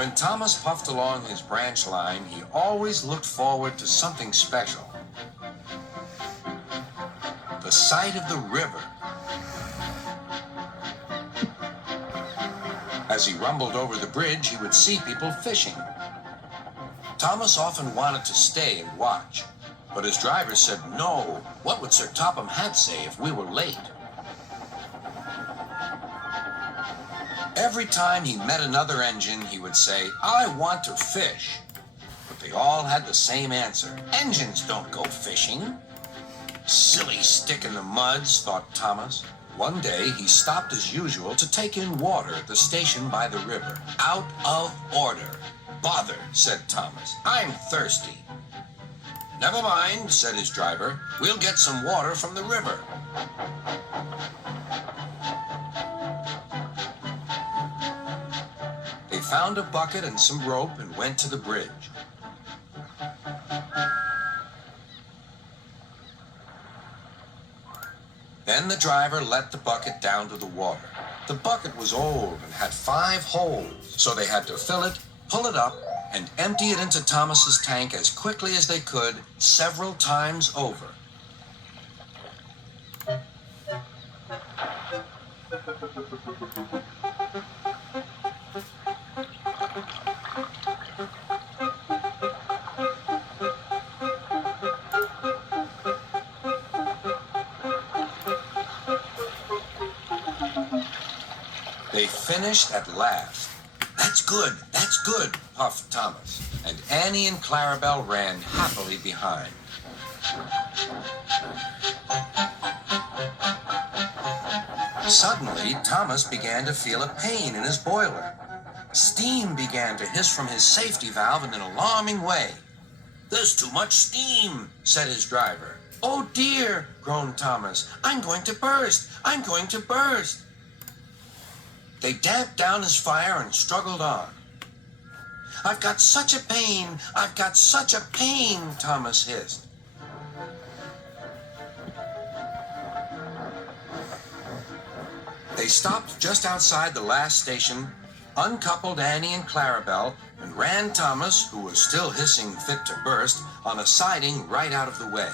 When Thomas puffed along his branch line, he always looked forward to something special. The sight of the river. As he rumbled over the bridge, he would see people fishing. Thomas often wanted to stay and watch, but his driver said no. What would Sir Topham Hatt say if we were late? Every time he met another engine, he would say, "I want to fish." But they all had the same answer. "Engines don't go fishing." Silly stick in the muds, thought Thomas. One day, he stopped as usual to take in water at the station by the river. "Out of order." "Bother," said Thomas. "I'm thirsty." "Never mind," said his driver. "We'll get some water from the river." They found a bucket and some rope and went to the bridge. Then the driver let the bucket down to the water. The bucket was old and had 5 holes, so they had to fill it, pull it up, and empty it into Thomas's tank as quickly as they could, several times over. They finished at last. That's good, puffed Thomas, and Annie and Clarabelle ran happily behind. Suddenly, Thomas began to feel a pain in his boiler. Steam began to hiss from his safety valve in an alarming way. "There's too much steam," said his driver. "Oh dear," groaned Thomas. "I'm going to burst! I'm going to burst!" They damped down his fire and struggled on. "I've got such a pain! I've got such a pain!" Thomas hissed. They stopped just outside the last station, uncoupled Annie and Clarabelle, and ran Thomas, who was still hissing fit to burst, on a siding right out of the way.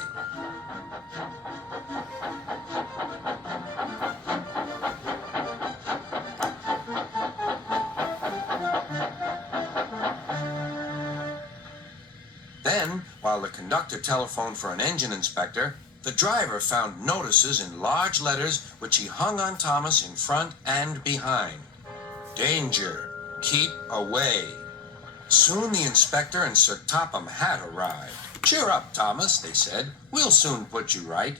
Then, while the conductor telephoned for an engine inspector, the driver found notices in large letters which he hung on Thomas in front and behind. "Danger! Keep away!" Soon the inspector and Sir Topham Hatt arrived. "Cheer up, Thomas," they said. "We'll soon put you right."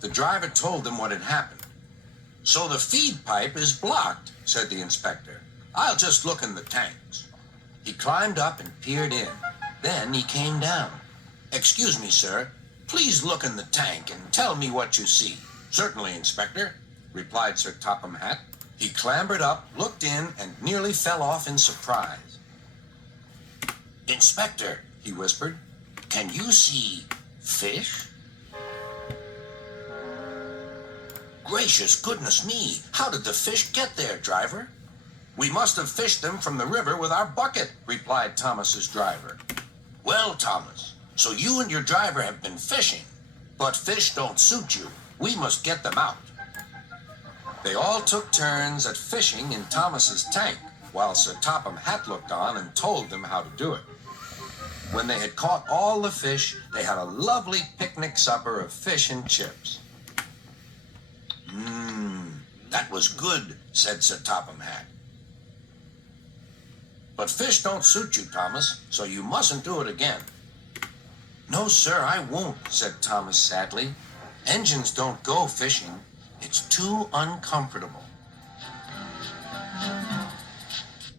The driver told them what had happened. "So the feed pipe is blocked," said the inspector. "I'll just look in the tanks." He climbed up and peered in. Then he came down. "Excuse me, sir. Please look in the tank and tell me what you see." "Certainly, Inspector," replied Sir Topham Hatt. He clambered up, looked in, and nearly fell off in surprise. "Inspector," he whispered, "can you see fish?" "Gracious goodness me! How did the fish get there, driver?" "We must have fished them from the river with our bucket," replied Thomas's driver. "Well, Thomas, so you and your driver have been fishing, but fish don't suit you. We must get them out." They all took turns at fishing in Thomas's tank, while Sir Topham Hatt looked on and told them how to do it. When they had caught all the fish, they had a lovely picnic supper of fish and chips. That was good," said Sir Topham Hatt. "But fish don't suit you, Thomas, so you mustn't do it again." "No, sir, I won't," said Thomas sadly. "Engines don't go fishing. It's too uncomfortable."